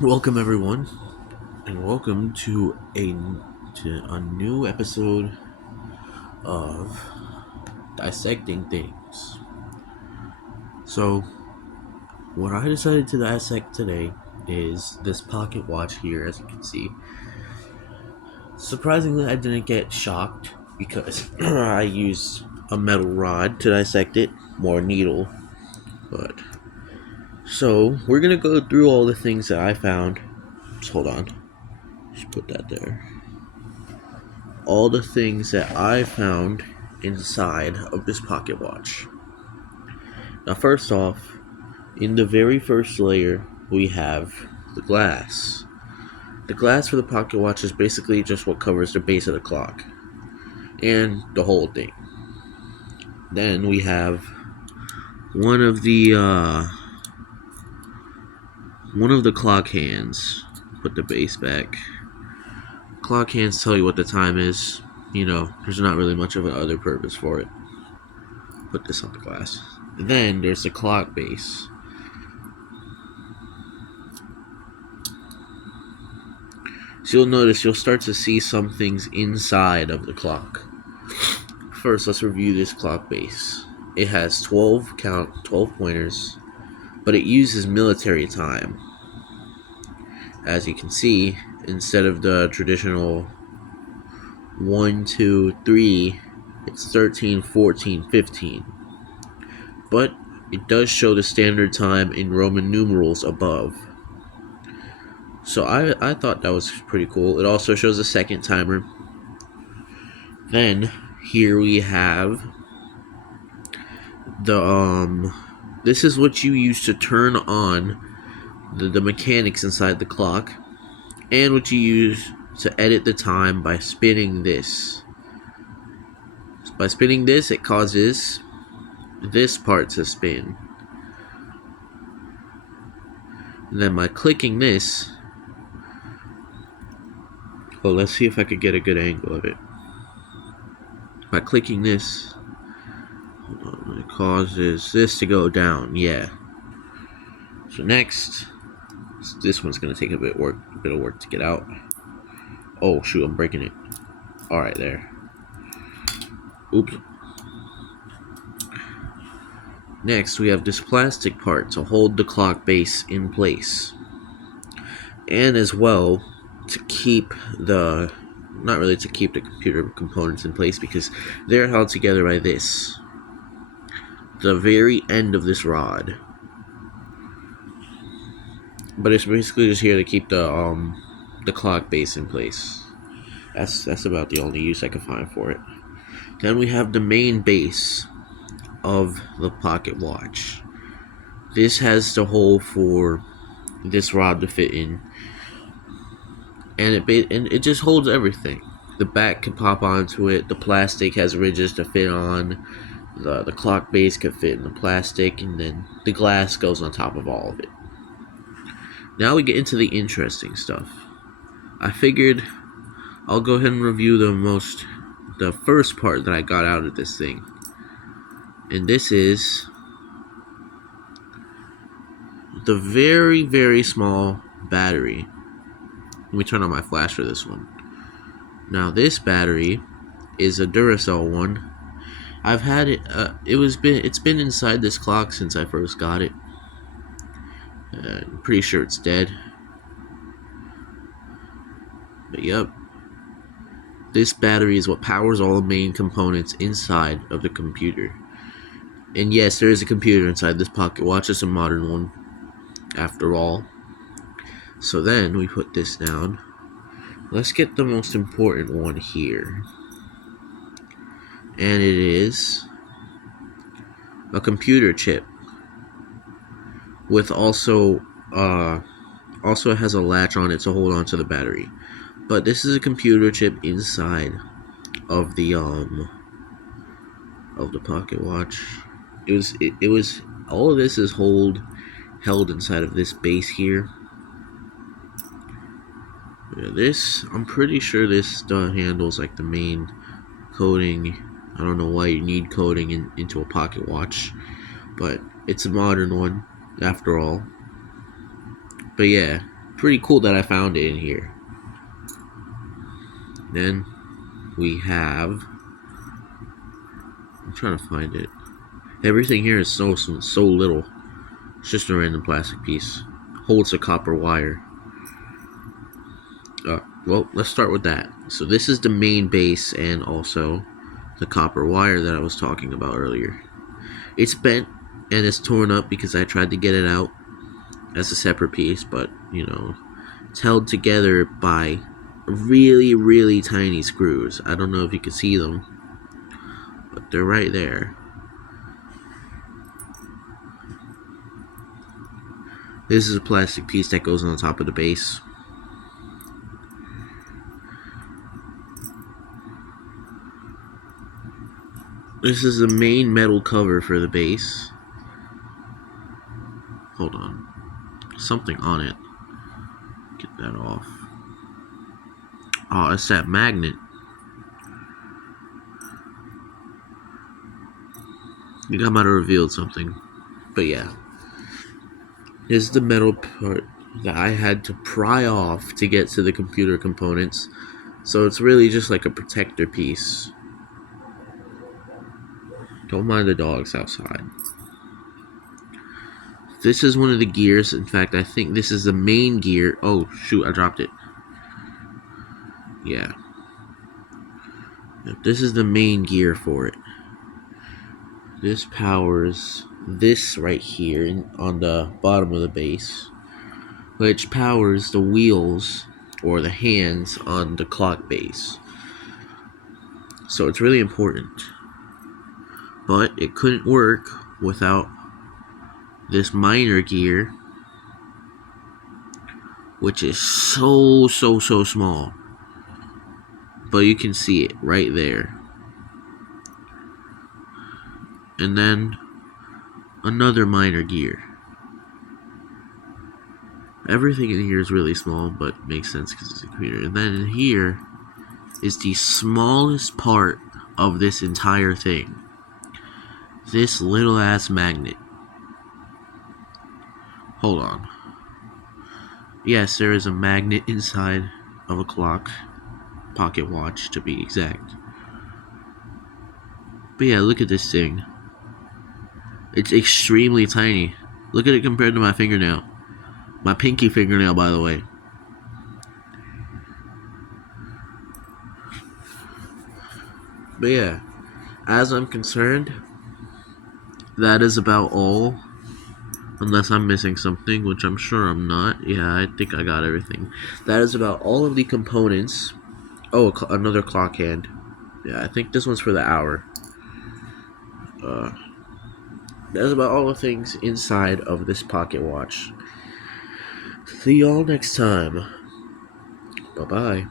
Welcome everyone, and welcome to a new episode of Dissecting Things. So, what I decided to dissect today is this pocket watch here, as you can see. Surprisingly, I didn't get shocked because I used a metal rod to dissect it, more needle. But so we're gonna go through all the things that I found. Just hold on, just put that there. All the things that I found inside of this pocket watch. Now, first off, in the very first layer, we have the glass. The glass for the pocket watch is basically just what covers the base of the clock and the whole thing. Then we have one of the clock hands. Put the base back. Clock hands tell you what the time is. There's not really much of an other purpose for it. Put this on the glass. Then there's the clock base. So you'll notice you'll start to see some things inside of the clock. First, let's review this clock base. It has 12 pointers, but it uses military time. As you can see, instead of the traditional 1, 2, 3, it's 13, 14, 15. But it does show the standard time in Roman numerals above. So I thought that was pretty cool. It also shows a second timer. Then here we have this is what you use to turn on the mechanics inside the clock, and what you use to edit the time by spinning this. By spinning this, it causes this part to spin. And then by clicking this, let's see if I could get a good angle of it. By clicking this, it causes this to go down. Yeah. So next, this one's gonna take a bit of work to get out. Oh shoot, I'm breaking it. All right, there. Oops. Next, we have this plastic part to hold the clock base in place, and as well to keep not really to keep the computer components in place, because they're held together by this, the very end of this rod. But it's basically just here to keep the clock base in place. That's about the only use I could find for it. Then we have the main base of the pocket watch. This has the hole for this rod to fit in, and it just holds everything. The back can pop onto it. The plastic has ridges to fit on. The clock base can fit in the plastic, and then the glass goes on top of all of it. Now we get into the interesting stuff. I figured I'll go ahead and review the first part that I got out of this thing. And this is the very, very small battery. Let me turn on my flash for this one. Now this battery is a Duracell one. I've had it. It's been inside this clock since I first got it. I'm pretty sure it's dead. But yep. This battery is what powers all the main components inside of the computer. And yes, there is a computer inside this pocket watch. It's a modern one, after all. So then we put this down. Let's get the most important one here. And it is a computer chip with also has a latch on it to hold on to the battery. But this is a computer chip inside of the pocket watch. It was all of this is held inside of this base here. Yeah, I'm pretty sure this handles like the main coding. I don't know why you need coding into a pocket watch, but it's a modern one after all. But yeah, Pretty cool that I found it in here. Then we have, I'm trying to find it. Everything here is so little. It's just a random plastic piece. Holds a copper wire. Well, let's start with that. So this is the main base and also the copper wire that I was talking about earlier. It's bent and it's torn up because I tried to get it out as a separate piece, but you know, it's held together by really tiny screws. I don't know if you can see them, but they're right there. This is a plastic piece that goes on top of the base. This is the main metal cover for the base. Hold on. Something on it. Get that off. Oh, it's that magnet. I think I might have revealed something. But yeah. This is the metal part that I had to pry off to get to the computer components. So it's really just like a protector piece. Don't mind the dogs outside. This is one of the gears. In fact, I think this is the main gear. Oh, shoot, I dropped it. Yeah. This is the main gear for it. This powers this right here on the bottom of the base, which powers the wheels or the hands on the clock base. So it's really important. But it couldn't work without this minor gear, which is so small. But you can see it right there. And then another minor gear. Everything in here is really small, but makes sense because it's a computer. And then in here is the smallest part of this entire thing. This little ass magnet. Hold on. Yes, there is a magnet inside of a clock. Pocket watch, to be exact. But yeah, look at this thing. It's extremely tiny. Look at it compared to my fingernail. My pinky fingernail, by the way. But yeah, as I'm concerned, that is about all. Unless I'm missing something, which I'm sure I'm not. Yeah, I think I got everything. That is about all of the components. Oh, another clock hand. Yeah, I think this one's for the hour. That's about all the things inside of this pocket watch. See y'all next time. Bye-bye.